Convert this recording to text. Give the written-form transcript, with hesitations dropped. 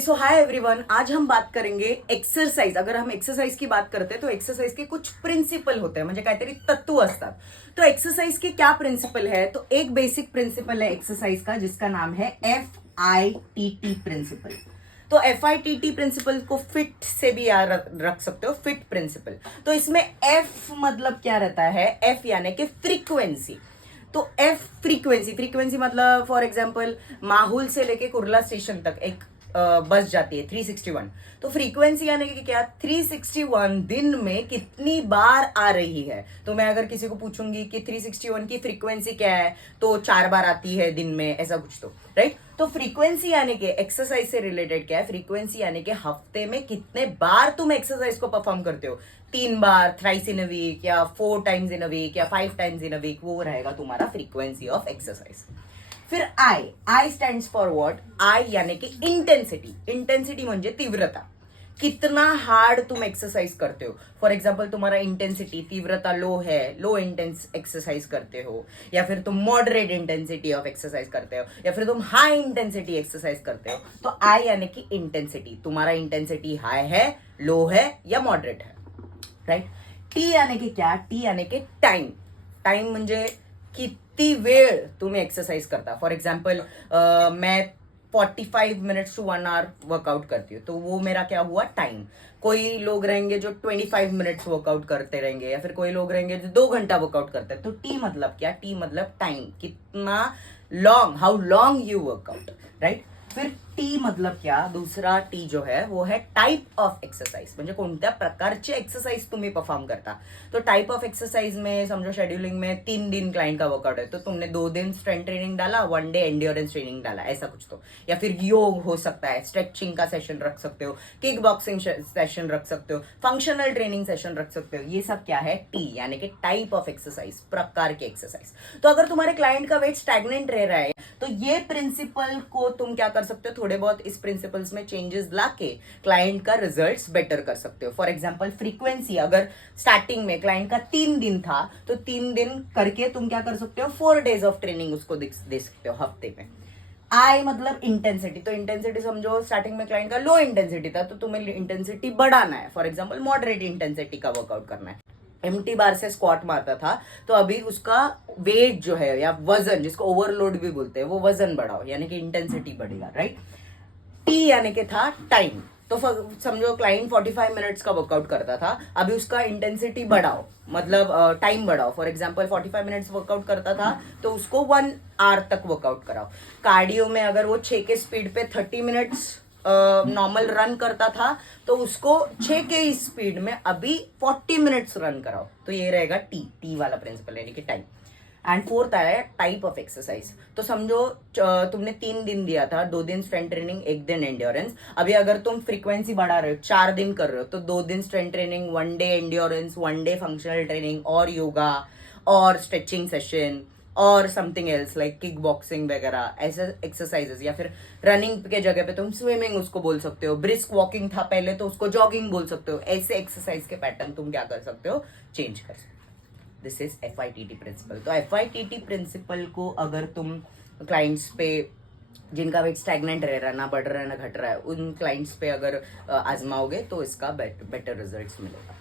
सो hi everyone, आज हम बात करेंगे एक्सरसाइज. अगर हम एक्सरसाइज की बात करते हैं तो एक्सरसाइज के कुछ प्रिन्सिपल होते हैं, म्हणजे काहीतरी तत्व असतात. तो एक्सरसाइज के क्या प्रिंसिपल है? तो एक बेसिक प्रिंसिपल है एक्सरसाइज का जिसका नाम है FITT प्रिंसिपल. तो FITT प्रिंसिपल को फिट से भी याद रख सकते हो, फिट प्रिंसिपल. तो इसमें F मतलब क्या रहता है? F यानी कि फ्रीक्वेंसी. तो F फ्रीक्वेंसी मतलब फॉर एग्जाम्पल माहौल से लेके कुर्ला स्टेशन तक एक बस जाती है 361. तो फ्रीक्वेंसी यानी कि क्या? 361 दिन में कितनी बार आ रही है. तो मैं अगर किसी को पूछूंगी कि 361 की फ्रीक्वेंसी क्या है, तो 4 बार आती है दिन में, ऐसा कुछ. तो राइट. तो फ्रीक्वेंसी यानी कि एक्सरसाइज से रिलेटेड क्या है? फ्रीक्वेंसी यानी कि हफ्ते में कितने बार तुम एक्सरसाइज को परफॉर्म करते हो. 3 बार, थ्राइस इन अ वीक, या 4 टाइम्स इन अ वीक, या 5 टाइम्स इन अ वीक, वो रहेगा तुम्हारा फ्रीक्वेंसी ऑफ एक्सरसाइज. फिर आई स्टैंड फॉर व्हाट? आई यानी कि इंटेंसिटी. इंटेंसिटी म्हणजे तीव्रता. कितना हार्ड तुम एक्सरसाइज करते हो. फॉर एग्जाम्पल तुम्हारा इंटेंसिटी, तीव्रता लो है, लो इंटेंस एक्सरसाइज करते हो, या फिर तुम मॉडरेट इंटेंसिटी ऑफ एक्सरसाइज करते हो, या फिर तुम हाई इंटेंसिटी एक्सरसाइज करते हो. तो आई यानी कि इंटेंसिटी. तुम्हारा इंटेंसिटी हाई है, लो है, या मॉडरेट है. राइट. टी यानी कि क्या? टी यानी कि टाइम. टाइम म्हणजे किती वेळ तुम्ही एक्सरसाइज करता. फॉर एग्जाम्पल मैं 45 मिनट्स टू 1 आवर वर्कआउट करती हूँ, तो वो मेरा क्या हुआ? टाइम. कोई लोग रहेंगे जो 25 मिनट्स वर्कआउट करते रहेंगे, या फिर कोई लोग रहेंगे जो 2 घंटा वर्कआउट करते हैं. तो टी मतलब क्या? टी मतलब टाइम. कितना long, how long you workout. Right. फिर टी मतलब क्या? दूसरा टी जो है वो है टाइप ऑफ एक्सरसाइज. म्हणजे कोणत्या प्रकारचे एक्सरसाइज तुम्ही परफॉर्म करता. तो टाइप ऑफ एक्सरसाइज में समझो शेड्यूलिंग में 3 दिन क्लाइंट का वर्कआउट है, तो तुमने 2 दिन स्ट्रेंथ ट्रेनिंग डाला, 1 डे एंड्योरेंस ट्रेनिंग डाला, ऐसा कुछ. तो या फिर योग हो सकता है, स्ट्रेचिंग का सेशन रख सकते हो, किक बॉक्सिंग सेशन रख सकते हो, फंक्शनल ट्रेनिंग सेशन रख सकते हो. ये सब क्या है? टी यानी कि टाइप ऑफ एक्सरसाइज, प्रकार के एक्सरसाइज. तो अगर तुम्हारे क्लाइंट का वेट स्टैग्नेंट रह रहा है, तो ये प्रिंसिपल को तुम क्या कर सकते हो? थोड़े बहुत इस प्रिंसिपल्स में चेंजेस लाके क्लाइंट का रिजल्ट्स बेटर कर सकते हो. फॉर एग्जांपल फ्रीक्वेंसी, अगर स्टार्टिंग में क्लाइंट का 3 दिन था, तो 3 दिन करके तुम क्या कर सकते हो? 4 डेज ऑफ ट्रेनिंग उसको दे सकते हो हफ्ते में. आई मतलब इंटेंसिटी. तो इंटेंसिटी समझो स्टार्टिंग में क्लाइंट का लो इंटेंसिटी था, तो तुम्हें इंटेंसिटी बढ़ाना है. फॉर एग्जाम्पल मॉडरेट इंटेंसिटी का वर्कआउट करना है. एमटी बार से स्क्वाट मारता था, तो अभी उसका वेट जो है या वजन, जिसको ओवरलोड भी बोलते हैं, वो वजन बढ़ाओ, यानी कि इंटेंसिटी बढ़ेगा. राइट. टी यानी कि था टाइम. तो समझो क्लाइंट 45 मिनट्स का वर्कआउट करता था, अभी उसका इंटेंसिटी बढ़ाओ, मतलब टाइम बढ़ाओ. फॉर एग्जांपल 45 मिनट्स वर्कआउट करता था, तो उसको 1 आवर तक वर्कआउट कराओ. कार्डियो में अगर वो 6 के स्पीड पे 30 मिनट्स नॉर्मल रन करता था, तो उसको 6 के स्पीड में अभी 40 मिनट्स रन कराओ. तो ये रहेगा टी. टी वाला प्रिंसिपल यानी कि टाइम. एंड फोर्थ आया है टाइप ऑफ एक्सरसाइज. तो समझो तुमने 3 दिन दिया था, 2 दिन स्ट्रेंथ ट्रेनिंग, 1 दिन एंड्योरेंस. अभी अगर तुम फ्रीक्वेंसी बढ़ा रहे हो, 4 दिन कर रहे हो, तो 2 दिन strength training, 1 day endurance, 1 day functional training, और योगा, और स्ट्रेचिंग सेशन, और something else like kick boxing वगैरह, ऐसे एक्सरसाइजेस. या फिर रनिंग के जगह पे तुम स्विमिंग उसको बोल सकते हो. ब्रिस्क वॉकिंग था पहले, तो उसको जॉगिंग बोल सकते हो. ऐसे एक्सरसाइज के पैटर्न तुम क्या कर सकते हो? चेंज कर सकते हो. This is FITT principle. तो FITT प्रिंसिपल को अगर तुम क्लाइंट्स पे जिनका वेट स्टैग्नेंट रह रहा है, ना बढ़ रहा है ना घट रहा है, उन क्लाइंट्स पे अगर आजमाओगे, तो इसका बेटर रिजल्ट्स मिलेगा.